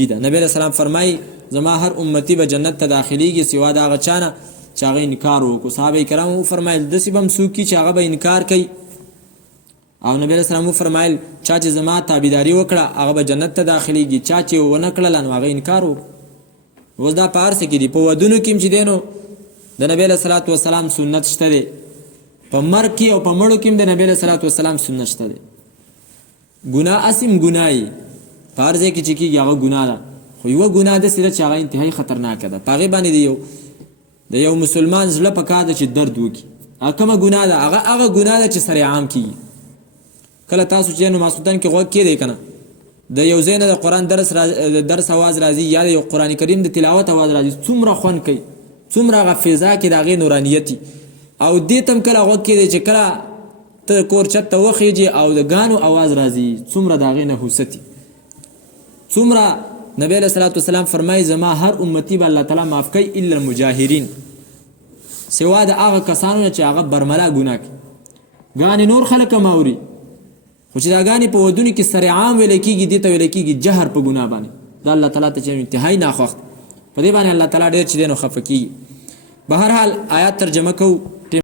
نبی علیہ السلام فرمای زما هر امتی به جنت ته داخليږي سوا د هغه چا نه چې هغه انکار وکړو. صحابه کرام وفرمایل داسې به هم څوک چې هغه به انکار کوي، او نبی علیہ السلام وفرمایل چا چې زما تابعداري وکړه هغه به جنت ته داخليږي، چا چې ونه کړله نو هغه انکار وکړو. اوس دا په هر څه کې دي، په ودونو کې هم چې دی نو د نبی علیہ الصلوۃ والسلام سنت شته دی، په مرګ کې او په مړو کې هم د نبی علیہ الصلوۃ والسلام سنت شته دی. ګناه اسم ګناهي په هر ځای کې چې کېږي هغه ګناه ده، خو یوه ګناه داسې ده چې هغه انتهایي خطرناکه ده، په هغې باندې د یو مسلمان زړه پکار ده چې درد وکړي. هغه کومه ګناه ده؟ هغه ګناه ده چې سره عام کېږي. کله تاسو چې نو ماسخوتن کې غوږ کېدی که نه د یو ځای نه د قرآن درس اواز راځي یا د یو قرآن کریم د تلاوت اواز راځي، څومره خوند کوي، څومره هغه فضا کې د هغې نورانیت او دې ته هم کله غوږ کېدی چې کله ته کور چت ته وخیږي او د ګانو اواز راځي، څومره د هغې نحوست څومره. نبی علیہ الصلوۃ والسلام فرمایي زما هر امتی به الله تعالی معاف کوي الا المجاهرین، سوا د هغه کسانو نه چې هغه برملا ګناه کوي. ګانې نور خلک هم اوري، خو چې دا ګانې په ودونو کې سره عام ویل کېږي، دې ته ویل کېږي جهر په ګناه باندې، دا الله تعالی ته چې انتهایي ناخوښ په دې باندې الله تعالی ډېر چې دی نو خفه کېږي. بهرحال آیات ترجمه کوو.